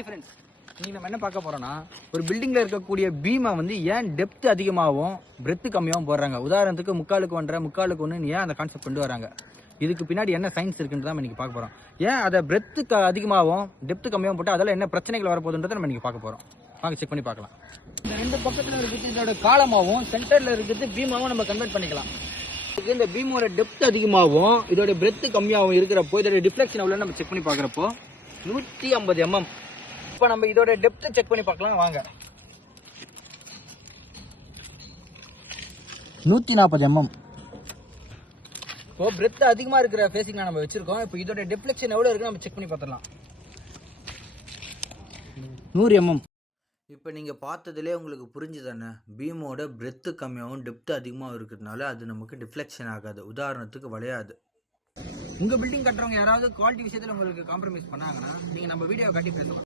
Hi friends, இன்னைக்கு நம்ம என்ன பார்க்க போறோம்னா, ஒரு பில்டிங்ல இருக்கக்கூடிய பீமை வந்து ஏன் டெப்த் அதிகமாகவும் பிரெத் கம்மியாகவும் போடுறாங்க. உதாரணத்துக்கு முக்காலுக்கு ஒன்று ஏன் அந்த கான்செப்ட் கொண்டு வராங்க, இதுக்கு பின்னாடி என்ன சயின்ஸ் இருக்குன்னு தான் இன்னைக்கு பார்க்க போறோம். ஏன் அதை பிரெத் அதிகமாகவும் டெப்த் கம்மியாகவும் போட்டால் அதெல்லாம் என்ன பிரச்சனைகள் வரப்போகுதுன்றதை நம்ம இன்னைக்கு பார்க்க போறோம். வாங்க செக் பண்ணி பார்க்கலாம். இந்த ரெண்டு பக்கத்தில் இருக்கிறது இதோட காலமாகவும் சென்டர்ல இருக்கிறது பீமாவும் நம்ம கன்வெர்ட் பண்ணிக்கலாம். இந்த பீமோட டெப்த் அதிகமாகவும் இதோட பிரெத் கம்மியாகவும் இருக்கிறப்போ இதோட டிஃப்ளெக்ஷன் எவ்வளோ நம்ம செக் பண்ணி பார்க்குறப்போ 150 mm. இப்போ நம்ம இதோட டெப்த்தை செக் பண்ணி பார்க்கலாம் வாங்க. 140 mm. இப்போ பிரெத் அதிகமாக இருக்கிற ஃபேஸிங் நம்ம வச்சிருக்கோம். இப்போ இதோட டிஃப்ளெக்ஷன் எவ்வளோ இருக்குன்னு நம்ம செக் பண்ணி பார்த்துடலாம். 100 mm. இப்போ நீங்கள் பார்த்ததுலேயே உங்களுக்கு புரிஞ்சுதானே, பீமோட பிரெத்து கம்மியாகவும் டெப்த் அதிகமாக இருக்கிறதுனால அது நமக்கு டிஃப்ளெக்ஷன் ஆகாது, உதாரணத்துக்கு வளையாது. உங்கள் பில்டிங் கட்டுறவங்க யாராவது குவாலிட்டி விஷயத்தில் உங்களுக்கு காம்ப்ரமைஸ் பண்ணாங்கன்னா நீங்கள் நம்ம வீடியோவை கட்டி பேசலாம்.